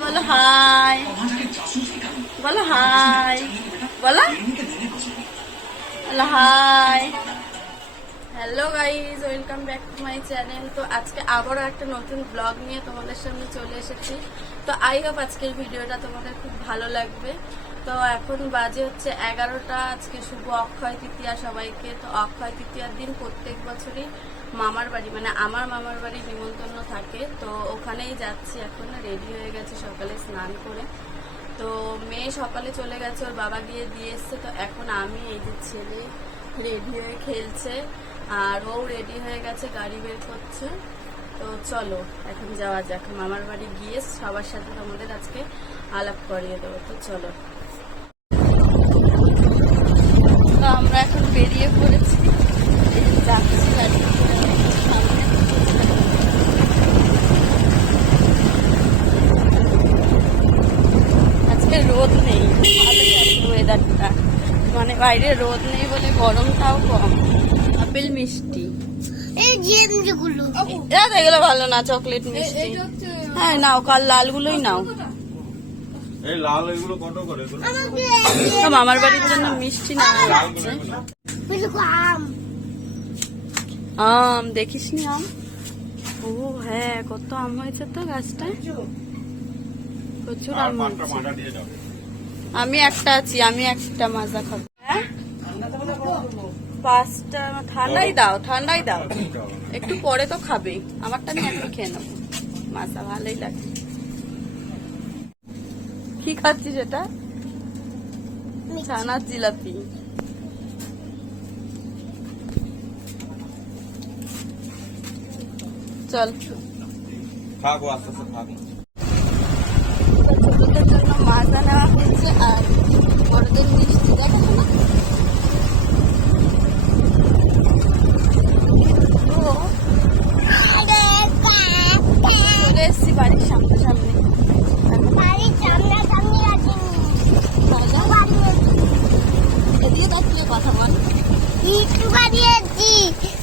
বলো হাই, বলো হাই, বলো hi. Hello guys, welcome back to my channel. তো আজকে আবারও একটা নতুন ব্লগ নিয়ে তোমাদের সামনে চলে এসেছি। তো আই হোপ আজকের ভিডিওটা তোমাদের খুব ভালো লাগবে। তো এখন বাজে হচ্ছে 11টা। আজকে শুভ অক্ষয় তৃতীয়া সবাইকে। তো অক্ষয় তৃতীয়ার দিন প্রত্যেক বছরই মামার বাড়ি, মানে আমার মামার বাড়ি নিমন্ত্রণ থাকে। তো ওখানেই যাচ্ছি। এখন রেডি হয়ে গেছে সকালে স্নান করে। তো মেয়ে সকালে চলে গেছে, ওর বাবা গিয়ে দিয়ে এসছে। তো এখন আমি, এই যে ছেলে রেডি হয়ে খেলছে, আর ও রেডি হয়ে গেছে, গাড়ি বের করছে। তো চলো এখন যাওয়া যাক। মামার বাড়ি গিয়ে সবার সাথে তোমাদের আজকে আলাপ করিয়ে দেবো। তো চলো। তো আমরা এখন বেরিয়ে পড়েছি, যাচ্ছি গাড়ি সামনে। আজকে রোদ নেই, ভালোই আছে ওয়েদারটা, মানে বাইরে রোদ নেই বলে গরমটাও কম। আপেল মিষ্টি, এগুলো ভালো না, চকলেট মিষ্টি। হ্যাঁ নাও, কাল লালগুলোই নাও। মামার বাড়ির জন্য মিষ্টি না যাচ্ছে। আম দেখিস নি? আম, ও হ্যাঁ, কত আম হয়েছে তো গাছটায়, প্রচুর আম হয়েছে। আমি একটা আছি, আমি একটা মাজা খাবো। হ্যাঁ 5টা। ঠান্ডাই দাও, ঠান্ডাই দাও, একটু পরে তো খাবে। আমারটা আমি এখন খেয়ে নেবো, মাজা ভালোই লাগে। কি খাচ্ছিস এটা? ছানার জিলাপি। চল খাবো, আস্তে আস্তে খাবো। ছোটদের জন্য মাজা নেওয়া হয়েছে, আর বড়দের মিষ্টি। দেখো না, চলে এসছি বাড়ির সামনে সামনে। এদিকে তাকিয়ে কথা বল। একটু বাড়িয়েছি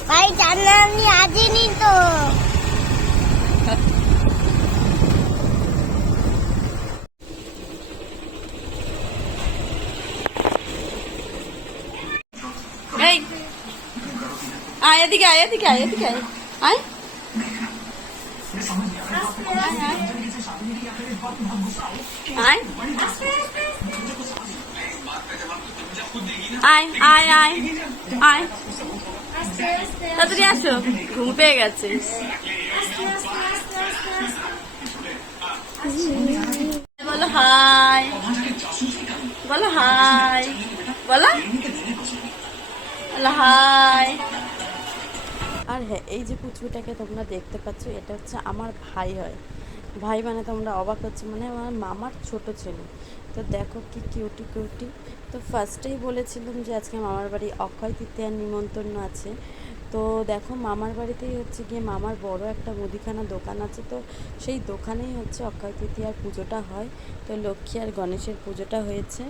ভাই, জানা আমি আসিনি তো। এই আয় এদিকে, আয় এদিকে, আয় এদিকে, আয় আয়। আয় আয় আয় আয়, তাড়াতাড়ি আসো, ঘুম পেয়ে গেছে। বলো হাই, বলো হাই, বলো হাই। আর হ্যাঁ, এই যে পুচকুটাকে তোমরা দেখতে পাচ্ছ, এটা হচ্ছে আমার ভাই হয়। ভাই মানে তোমরা অবাক হচ্ছে, মানে আমার মামার ছোট ছেলে। তো দেখো কি কিউটি কিউটি। তো ফার্স্টেই বলেছিলাম যে আজকে মামার বাড়ি অক্ষয় তৃতীয়ার নিমন্ত্রণ আছে। তো দেখো মামার বাড়িতেই হচ্ছে গিয়ে মামার বড় একটা মুদিখানা দোকান আছে। তো সেই দোকানেই হচ্ছে অক্ষয় তৃতীয়ার পুজোটা হয়। তো লক্ষ্মী আর গণেশের পুজোটা হয়েছে।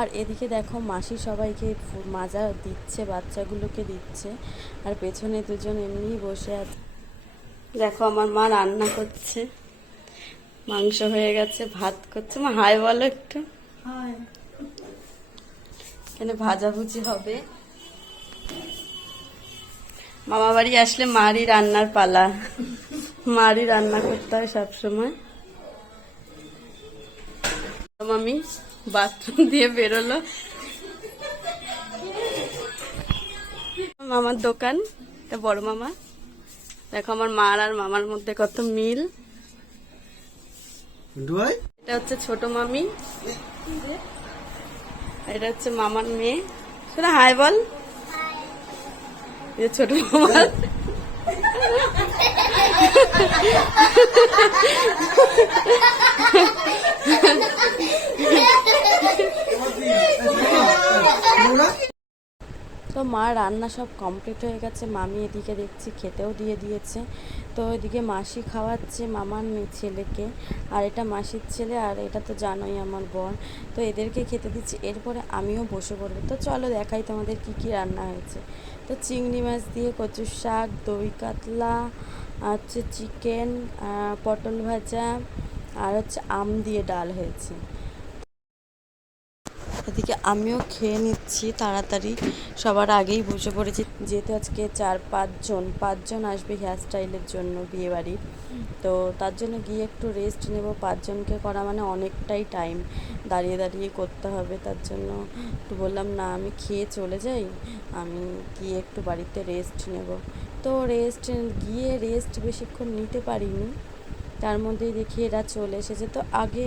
আর এদিকে দেখো মাসি সবাইকে মাজা দিচ্ছে, বাচ্চাগুলোকে দিচ্ছে, আর পেছনে দুজন এমনি বসে আছে। দেখো আমার মা রান্না করছে, মাংস হয়ে গেছে, ভাত করছে। মা হাই বলো একটু। এখানে ভাজাভুজি হবে। মামা বাড়ি আসলে মারই রান্নার পালা, মারই রান্না করতে হয় সবসময়। মামি বাথরুম দিয়ে বেরোলো। মামার দোকান, এটা বড় মামা। দেখো আমার মার আর মামার মধ্যে কত মিল। মিন্টু ভাই এটা হচ্ছে ছোট মামি, এটা হচ্ছে মামার মেয়ে। শোনা হাই বল। এই যে ছোট মামা। তো মা রান্না সব কমপ্লিট হয়ে গেছে, মামি এদিকে দেখছি খেতেও দিয়ে দিয়েছে। তো এদিকে মাসি খাওয়াচ্ছে মামার মেয়ে ছেলেকে, আর এটা মাসির ছেলে, আর এটা তো জানোই আমার বোন। তো এদেরকে খেতে দিচ্ছি, এরপরে আমিও বসে পড়বো। তো চলো দেখাই তোমাদের কি কি রান্না হয়েছে। তো চিংড়ি মাছ দিয়ে কচুর শাক, দই কাতলা, আর হচ্ছে চিকেন, পটল ভাজা, আর হচ্ছে আম দিয়ে ডাল হয়েছে। এদিকে আমিও খেয়ে নিচ্ছি তাড়াতাড়ি, সবার আগেই বসে পড়েছি, যেহেতু আজকে 4-5 জন আসবে হেয়ার স্টাইলের জন্য বিয়েবাড়ির। তো তার জন্য গিয়ে একটু রেস্ট নেব। 5 জনকে করা মানে অনেকটাই টাইম দাঁড়িয়ে দাঁড়িয়ে করতে হবে। তার জন্য একটু বললাম না আমি খেয়ে চলে যাই, আমি গিয়ে একটু বাড়িতে রেস্ট নেব। তো রেস্ট বেশিক্ষণ নিতে পারিনি, তার মধ্যেই দেখি এরা চলে এসেছে। তো আগে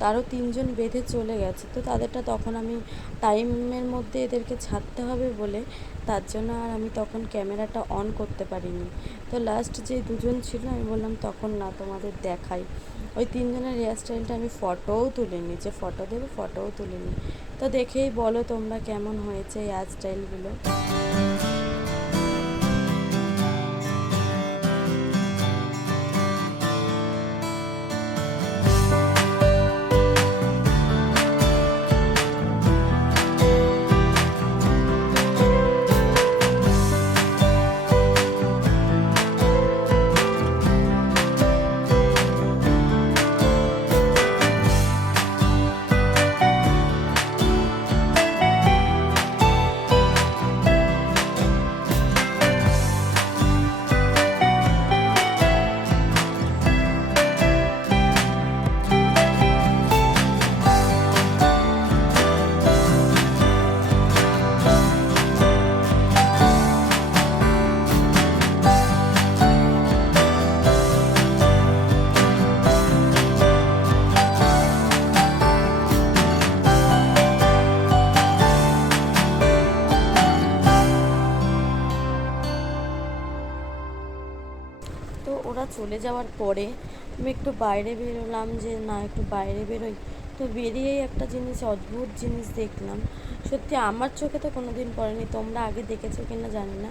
তারও 3 জন বেঁধে চলে গেছে, তো তাদেরটা তখন আমি টাইমের মধ্যে এদেরকে ছাড়তে হবে বলে, তার জন্য আর আমি তখন ক্যামেরাটা অন করতে পারিনি। তো লাস্ট যে 2 জন ছিল আমি বললাম তখন না তোমাদের দেখাই। ওই 3 জনের হেয়ার স্টাইলটা আমি ফটোও তুলিনি, যে ফটো দেবো ফটোও তুলিনি। তো দেখেই বলো তোমরা কেমন হয়েছে হেয়ার স্টাইলগুলো। তো ওরা চলে যাওয়ার পরে আমি একটু বাইরে বেরোলাম, যে না একটু বাইরে বেরোই। তো বেরিয়েই একটা জিনিস, অদ্ভুত জিনিস দেখলাম। সত্যি আমার চোখে তো কোনো দিন পড়েনি, তোমরা আগে দেখেছো কিনা জানি না।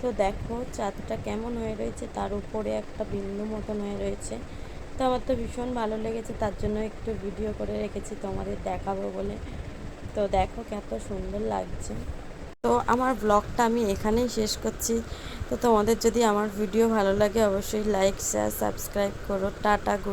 তো দেখো চাঁদটা কেমন হয়ে রয়েছে, তার উপরে একটা বিন্দু মতন হয়ে রয়েছে। তো আমার তো ভীষণ ভালো লেগেছে, তার জন্য একটু ভিডিও করে রেখেছি তোমাদের দেখাবো বলে। তো দেখো কত সুন্দর লাগছে। তো আমার ব্লগটা আমি এখানেই শেষ করছি। তো তোমাদের যদি আমার ভিডিও ভালো লাগে অবশ্যই লাইক, শেয়ার, সাবস্ক্রাইব করো। Tata, good.